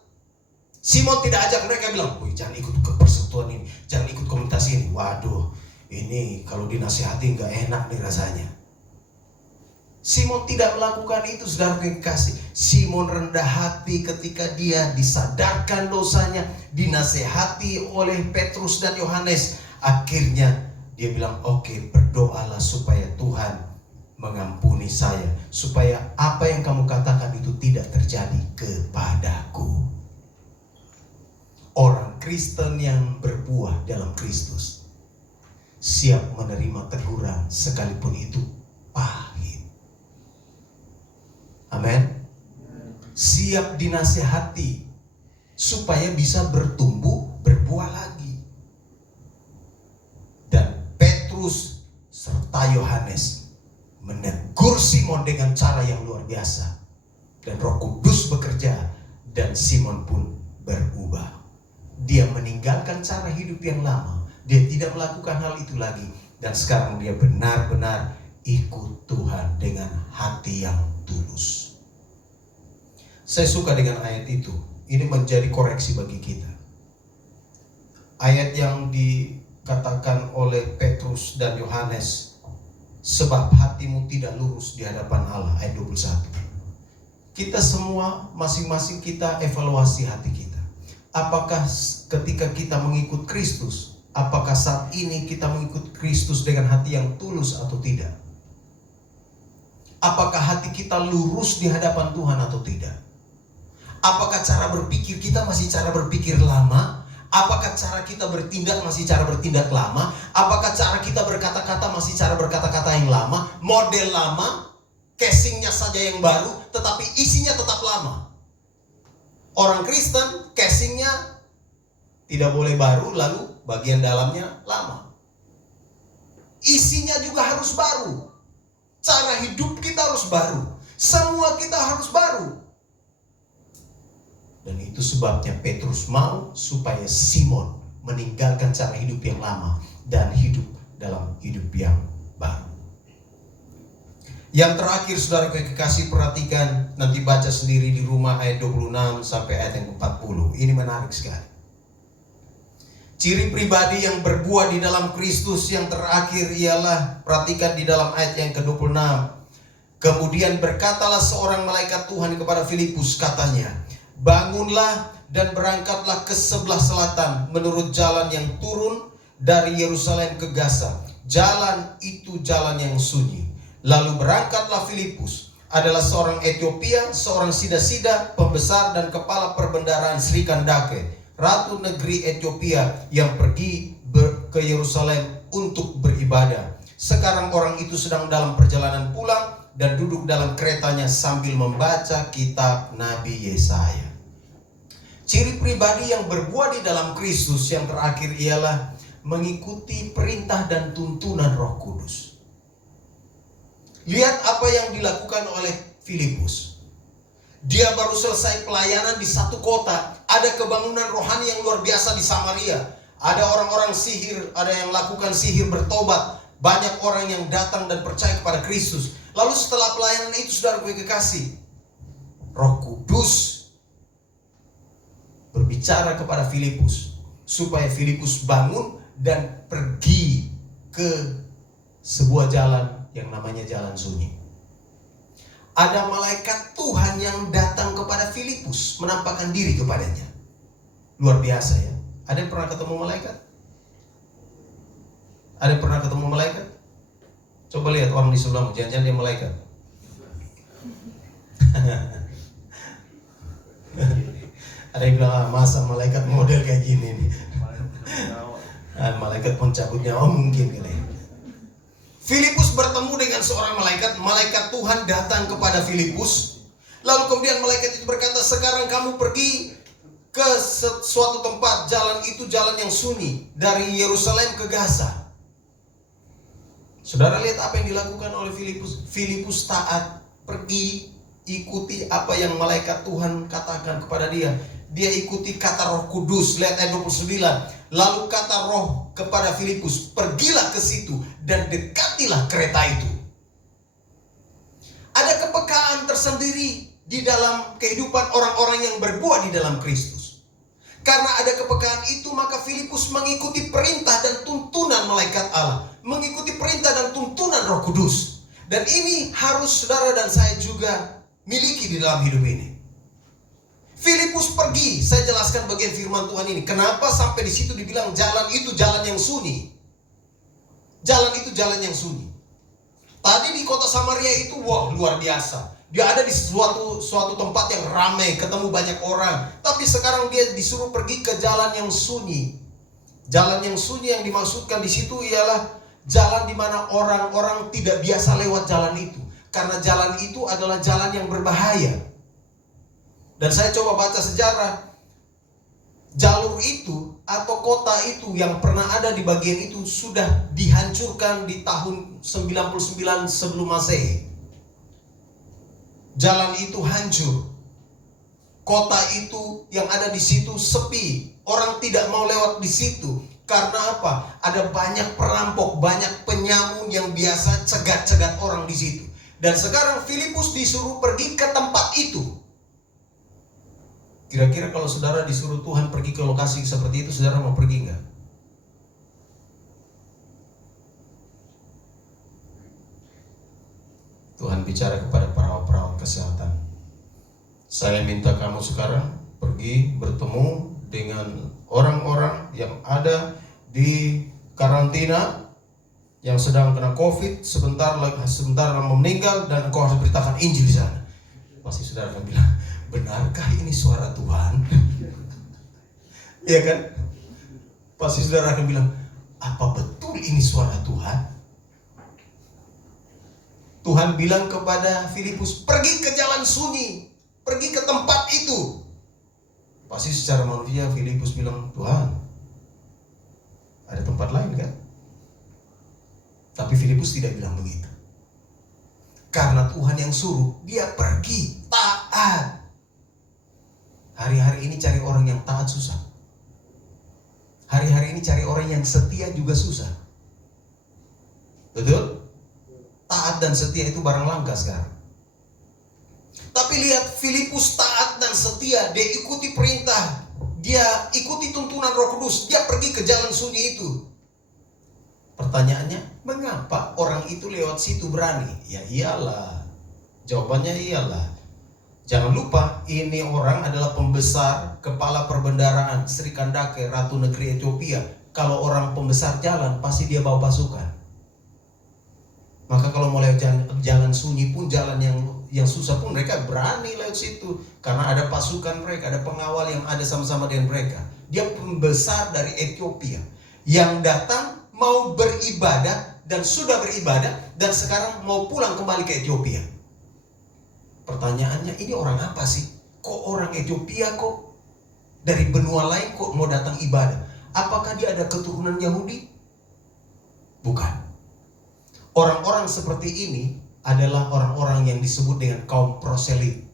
Simon tidak ajak mereka bilang, "Woi, jangan ikut ke persekutuan ini, jangan ikut komunitas ini. Waduh, ini kalau dinasihati nggak enak nih rasanya." Simon tidak melakukan itu, saudara yang kekasih. Simon rendah hati ketika dia disadarkan dosanya, dinasihati oleh Petrus dan Yohanes. Akhirnya dia bilang, "Oke, berdoalah supaya Tuhan mengampuni saya, supaya apa yang kamu katakan itu tidak terjadi kepadaku." Orang Kristen yang berbuah dalam Kristus siap menerima teguran sekalipun itu pahit. Amin. Siap dinasihati supaya bisa bertumbuh, berbuah lagi. Dan Petrus serta Yohanes menegur Simon dengan cara yang luar biasa. Dan Roh Kudus bekerja dan Simon pun berubah. Dia meninggalkan cara hidup yang lama. Dia tidak melakukan hal itu lagi. Dan sekarang dia benar-benar ikut Tuhan dengan hati yang tulus. Saya suka dengan ayat itu. Ini menjadi koreksi bagi kita. Ayat yang dikatakan oleh Petrus dan Yohanes, sebab hatimu tidak lurus di hadapan Allah, ayat 21. Kita semua, masing-masing kita evaluasi hati kita. Apakah ketika kita mengikut Kristus, apakah saat ini kita mengikut Kristus dengan hati yang tulus atau tidak? Apakah hati kita lurus di hadapan Tuhan atau tidak? Apakah cara berpikir kita masih cara berpikir lama? Apakah cara kita bertindak masih cara bertindak lama? Apakah cara kita berkata-kata masih cara berkata-kata yang lama? Model lama, casingnya saja yang baru, tetapi isinya tetap lama. Orang Kristen, casingnya tidak boleh baru, lalu bagian dalamnya lama. Isinya juga harus baru. Cara hidup kita harus baru. Semua kita harus baru. Dan itu sebabnya Petrus mau supaya Simon meninggalkan cara hidup yang lama dan hidup dalam hidup yang baru. Yang terakhir, saudara yang kekasih, perhatikan, nanti baca sendiri di rumah ayat 26 sampai ayat yang 40. Ini menarik sekali. Ciri pribadi yang berbuah di dalam Kristus yang terakhir ialah, perhatikan di dalam ayat yang ke-26. Kemudian berkatalah seorang malaikat Tuhan kepada Filipus, katanya, "Bangunlah dan berangkatlah ke sebelah selatan menurut jalan yang turun dari Yerusalem ke Gaza. Jalan itu jalan yang sunyi." Lalu berangkatlah Filipus, adalah seorang Etiopia, seorang sida-sida, pembesar dan kepala perbendaharaan Sri Kandake, ratu negeri Etiopia yang pergi ke Yerusalem untuk beribadah. Sekarang orang itu sedang dalam perjalanan pulang dan duduk dalam keretanya sambil membaca kitab Nabi Yesaya. Ciri pribadi yang berbuah di dalam Kristus yang terakhir ialah mengikuti perintah dan tuntunan Roh Kudus. Lihat apa yang dilakukan oleh Filipus. Dia baru selesai pelayanan di satu kota. Ada kebangunan rohani yang luar biasa di Samaria. Ada orang-orang sihir, ada yang lakukan sihir bertobat. Banyak orang yang datang dan percaya kepada Kristus. Lalu setelah pelayanan itu, saudara gue kekasih, Roh Kudus berbicara kepada Filipus supaya Filipus bangun dan pergi ke sebuah jalan yang namanya jalan sunyi. Ada malaikat Tuhan yang datang kepada Filipus, menampakkan diri kepadanya. Luar biasa ya. Ada yang pernah ketemu malaikat? Ada yang pernah ketemu malaikat? Coba lihat orang di sebelahmu, jangan-jangan dia malaikat. Ada yang bilang, masa malaikat model kayak gini nih. Malaikat pencabut nyawa mungkin kali. Filipus bertemu dengan seorang malaikat Tuhan datang kepada Filipus. Lalu kemudian malaikat itu berkata, sekarang kamu pergi ke suatu tempat, jalan itu jalan yang sunyi, dari Yerusalem ke Gaza. Saudara lihat apa yang dilakukan oleh Filipus. Filipus taat, pergi, ikuti apa yang malaikat Tuhan katakan kepada dia. Dia ikuti kata Roh Kudus. Lihat ayat 29. Lalu kata Roh kepada Filipus, pergilah ke situ dan dekatilah kereta itu. Ada kepekaan tersendiri di dalam kehidupan orang-orang yang berbuah di dalam Kristus. Karena ada kepekaan itu, maka Filipus mengikuti perintah dan tuntunan malaikat Allah, mengikuti perintah dan tuntunan Roh Kudus. Dan ini harus saudara dan saya juga miliki di dalam hidup ini. Filipus pergi, saya jelaskan bagian firman Tuhan ini. Kenapa sampai di situ dibilang jalan itu jalan yang sunyi? Jalan itu jalan yang sunyi. Tadi di kota Samaria itu, wah luar biasa. Dia ada di suatu tempat yang ramai, ketemu banyak orang. Tapi sekarang dia disuruh pergi ke jalan yang sunyi. Jalan yang sunyi yang dimaksudkan di situ ialah jalan di mana orang-orang tidak biasa lewat jalan itu. Karena jalan itu adalah jalan yang berbahaya. Dan saya coba baca sejarah. Jalur itu atau kota itu yang pernah ada di bagian itu sudah dihancurkan di tahun 99 sebelum Masehi. Jalan itu hancur. Kota itu yang ada di situ sepi. Orang tidak mau lewat di situ. Karena apa? Ada banyak perampok, banyak penyamun yang biasa cegat-cegat orang di situ. Dan sekarang Filipus disuruh pergi ke tempat itu. Kira-kira kalau saudara disuruh Tuhan pergi ke lokasi seperti itu, saudara mau pergi enggak? Tuhan bicara kepada perawat-perawat kesehatan. Saya minta kamu sekarang pergi bertemu dengan orang-orang yang ada di karantina, yang sedang kena COVID, sebentar mau meninggal, dan engkau harus beritakan Injil di sana. Pasti saudara akan bilang, benarkah ini suara Tuhan? Iya kan? Pasti saudara akan bilang, apa betul ini suara Tuhan? Tuhan bilang kepada Filipus, pergi ke jalan sunyi, pergi ke tempat itu. Pasti secara manusia Filipus bilang, Tuhan, ada tempat lain kan? Tapi Filipus tidak bilang begitu. Karena Tuhan yang suruh, dia pergi, taat. Hari-hari ini cari orang yang taat susah. Hari-hari ini cari orang yang setia juga susah. Betul? Taat dan setia itu barang langka sekarang. Tapi lihat, Filipus taat dan setia. Dia ikuti perintah, dia ikuti tuntunan Roh Kudus, dia pergi ke jalan sunyi itu. Pertanyaannya, mengapa orang itu lewat situ berani? Ya iyalah. Jawabannya iyalah. Jangan lupa, ini orang adalah pembesar, kepala perbendaraan Sri Kandake, Ratu Negeri Ethiopia. Kalau orang pembesar jalan, pasti dia bawa pasukan. Maka kalau mau lewat jalan sunyi pun, jalan yang susah pun, mereka berani lewat situ. Karena ada pasukan mereka, ada pengawal yang ada sama-sama dengan mereka. Dia pembesar dari Ethiopia yang datang mau beribadah dan sudah beribadah dan sekarang mau pulang kembali ke Ethiopia. Pertanyaannya, ini orang apa sih? Kok orang Ethiopia kok dari benua lain kok mau datang ibadah? Apakah dia ada keturunan Yahudi? Bukan. Orang-orang seperti ini adalah orang-orang yang disebut dengan kaum proselit.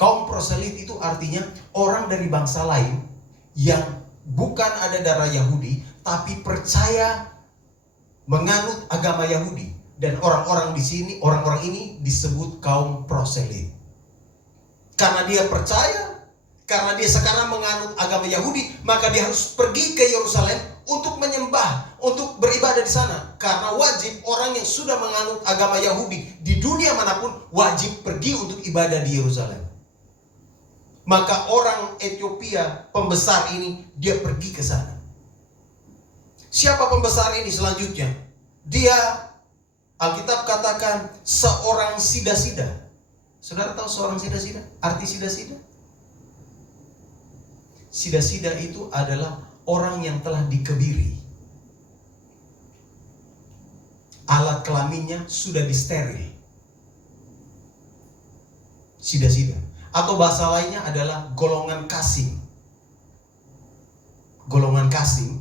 Kaum proselit itu artinya orang dari bangsa lain yang bukan ada darah Yahudi, tapi percaya menganut agama Yahudi. Dan orang-orang di sini, orang-orang ini disebut kaum proselit. Karena dia percaya, karena dia sekarang menganut agama Yahudi, maka dia harus pergi ke Yerusalem untuk menyembah, untuk beribadah di sana. Karena wajib orang yang sudah menganut agama Yahudi di dunia manapun wajib pergi untuk ibadah di Yerusalem. Maka orang Ethiopia pembesar ini, dia pergi ke sana. Siapa pembesar ini selanjutnya? Dia, Alkitab katakan, seorang sida-sida. Saudara tahu seorang sida-sida? Arti sida-sida? Sida-sida itu adalah orang yang telah dikebiri. alat kelaminnya sudah disteril. Sida-sida. Atau bahasa lainnya adalah golongan kasing. Golongan kasing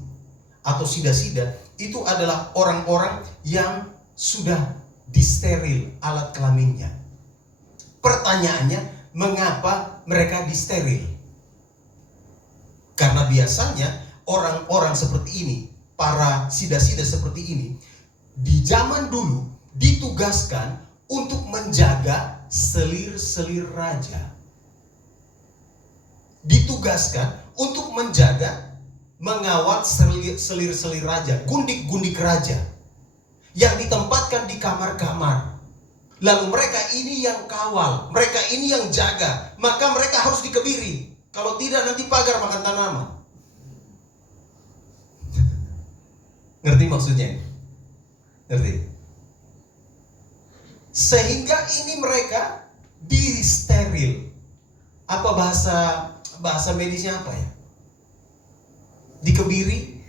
atau sida-sida itu adalah orang-orang yang sudah disteril alat kelaminnya. Pertanyaannya, mengapa mereka disteril? Karena biasanya orang-orang seperti ini, para sida-sida seperti ini, di zaman dulu ditugaskan untuk menjaga selir-selir raja. Ditugaskan untuk menjaga, mengawal selir-selir raja, gundik-gundik raja yang ditempatkan di kamar-kamar. Lalu mereka ini yang kawal, mereka ini yang jaga, maka mereka harus dikebiri. Kalau tidak nanti pagar makan tanaman. Ngerti maksudnya? Ngerti? Sehingga ini mereka disteril. Apa bahasa medisnya apa ya? Dikebiri,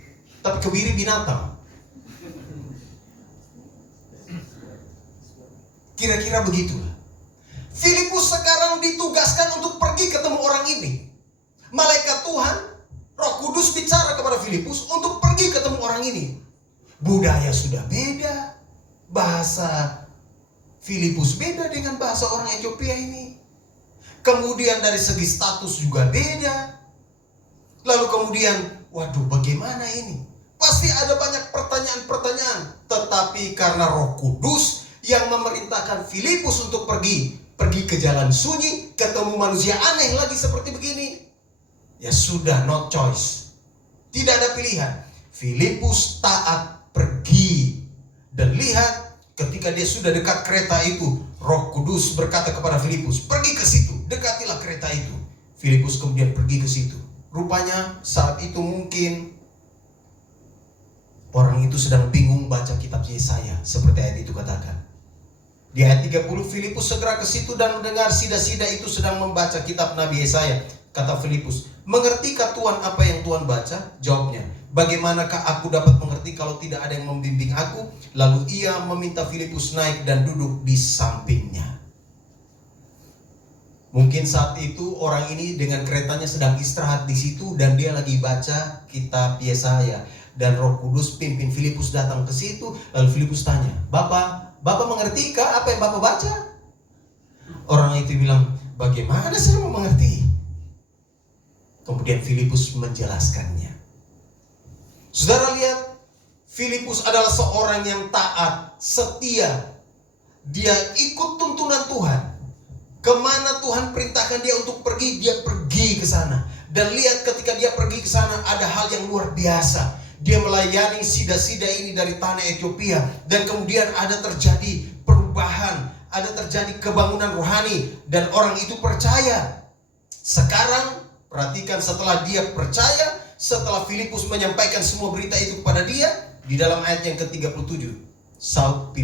tapi kebiri binatang. Kira-kira begitulah. Filipus sekarang ditugaskan untuk pergi ketemu orang ini. Malaikat Tuhan, Roh Kudus bicara kepada Filipus untuk pergi ketemu orang ini. Budaya sudah beda, bahasa Filipus beda dengan bahasa orang Ethiopia ini. Kemudian dari segi status juga beda. Lalu kemudian, waduh bagaimana ini? Pasti ada banyak pertanyaan-pertanyaan. Tetapi karena Roh Kudus yang memerintahkan Filipus untuk pergi ke jalan sunyi, ketemu manusia aneh lagi seperti begini, ya sudah, no choice. Tidak ada pilihan. Filipus taat pergi. Dan lihat, ketika dia sudah dekat kereta itu, Roh Kudus berkata kepada Filipus, pergi ke situ, dekatilah kereta itu. Filipus kemudian pergi ke situ. Rupanya saat itu mungkin orang itu sedang bingung baca kitab Yesaya, seperti ayat itu katakan. Di ayat 30, Filipus segera ke situ dan mendengar sida-sida itu sedang membaca kitab Nabi Yesaya. Kata Filipus, mengertikah Tuhan apa yang Tuhan baca? Jawabnya, bagaimanakah aku dapat mengerti kalau tidak ada yang membimbing aku? Lalu ia meminta Filipus naik dan duduk di sampingnya. Mungkin saat itu orang ini dengan keretanya sedang istirahat di situ dan dia lagi baca kitab Yesaya. Dan Roh Kudus pimpin Filipus datang ke situ. Lalu Filipus tanya, Bapak mengertikah apa yang Bapak baca? Orang itu bilang, bagaimana saya mau mengerti? Kemudian Filipus menjelaskannya. Saudara lihat, Filipus adalah seorang yang taat, setia. Dia ikut tuntunan Tuhan. Kemana Tuhan perintahkan dia untuk pergi, dia pergi ke sana. Dan lihat ketika dia pergi ke sana, ada hal yang luar biasa. Dia melayani sida-sida ini dari tanah Ethiopia. Dan kemudian ada terjadi perubahan, ada terjadi kebangunan rohani. Dan orang itu percaya. Sekarang perhatikan, setelah dia percaya, setelah Filipus menyampaikan semua berita itu kepada dia, di dalam ayat yang ke-37, saud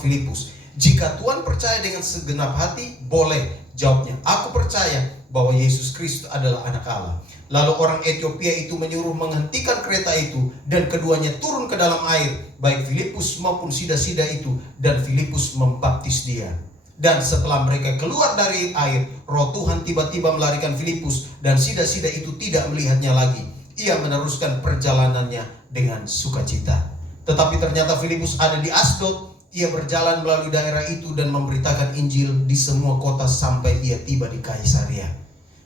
Filipus, jika Tuhan percaya dengan segenap hati, boleh. Jawabnya, aku percaya bahwa Yesus Kristus adalah anak Allah. Lalu orang Ethiopia itu menyuruh menghentikan kereta itu, dan keduanya turun ke dalam air, baik Filipus maupun sida-sida itu, dan Filipus membaptis dia. Dan setelah mereka keluar dari air, Roh Tuhan tiba-tiba melarikan Filipus, dan sida-sida itu tidak melihatnya lagi. Ia meneruskan perjalanannya dengan sukacita. Tetapi ternyata Filipus ada di Asdod. Ia berjalan melalui daerah itu dan memberitakan Injil di semua kota sampai ia tiba di Kaisaria.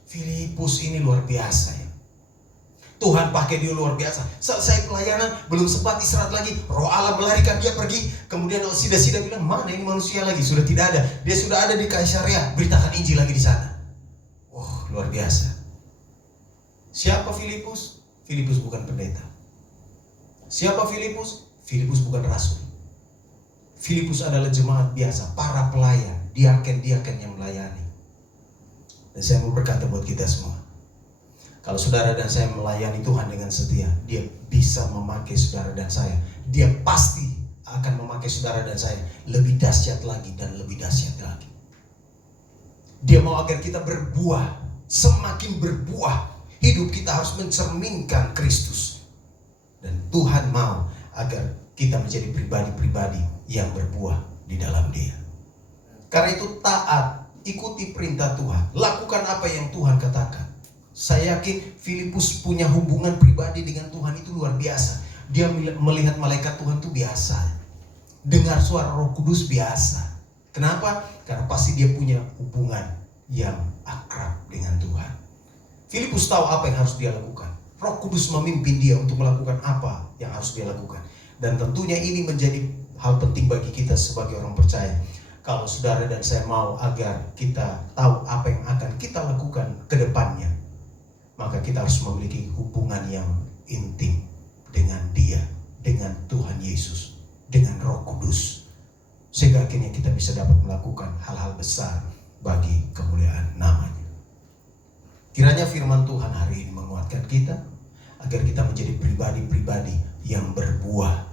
Filipus ini luar biasa ya. Tuhan pakai dia luar biasa. Selesai pelayanan, belum sempat istirahat lagi, Roh Allah melarikan dia pergi. Kemudian sida-sida bilang, mana ini manusia lagi? Sudah tidak ada. Dia sudah ada di Kaisaria, beritakan Injil lagi di sana. Wah, luar biasa. Siapa Filipus? Filipus bukan pendeta. Siapa Filipus? Filipus bukan rasul. Filipus adalah jemaat biasa, para pelayan, diaken-diaken yang melayani. Dan saya mau berkata buat kita semua, kalau saudara dan saya melayani Tuhan dengan setia, dia bisa memakai saudara dan saya. Dia pasti akan memakai saudara dan saya lebih dahsyat lagi dan lebih dahsyat lagi. Dia mau agar kita berbuah, semakin berbuah. Hidup kita harus mencerminkan Kristus. Dan Tuhan mau agar kita menjadi pribadi-pribadi yang berbuah di dalam Dia. Karena itu taat, ikuti perintah Tuhan, lakukan apa yang Tuhan katakan. Saya yakin Filipus punya hubungan pribadi dengan Tuhan itu luar biasa. Dia melihat malaikat Tuhan itu biasa, dengar suara Roh Kudus biasa. Kenapa? Karena pasti dia punya hubungan yang akrab dengan Tuhan. Filipus tahu apa yang harus dia lakukan. Roh Kudus memimpin dia untuk melakukan apa yang harus dia lakukan. Dan tentunya ini menjadi hal penting bagi kita sebagai orang percaya. Kalau saudara dan saya mau agar kita tahu apa yang akan kita lakukan ke depannya, maka kita harus memiliki hubungan yang intim dengan Dia, dengan Tuhan Yesus, dengan Roh Kudus. Sehingga akhirnya kita bisa dapat melakukan hal-hal besar bagi kemuliaan namanya. Kiranya firman Tuhan hari ini menguatkan kita, agar kita menjadi pribadi-pribadi yang berbuah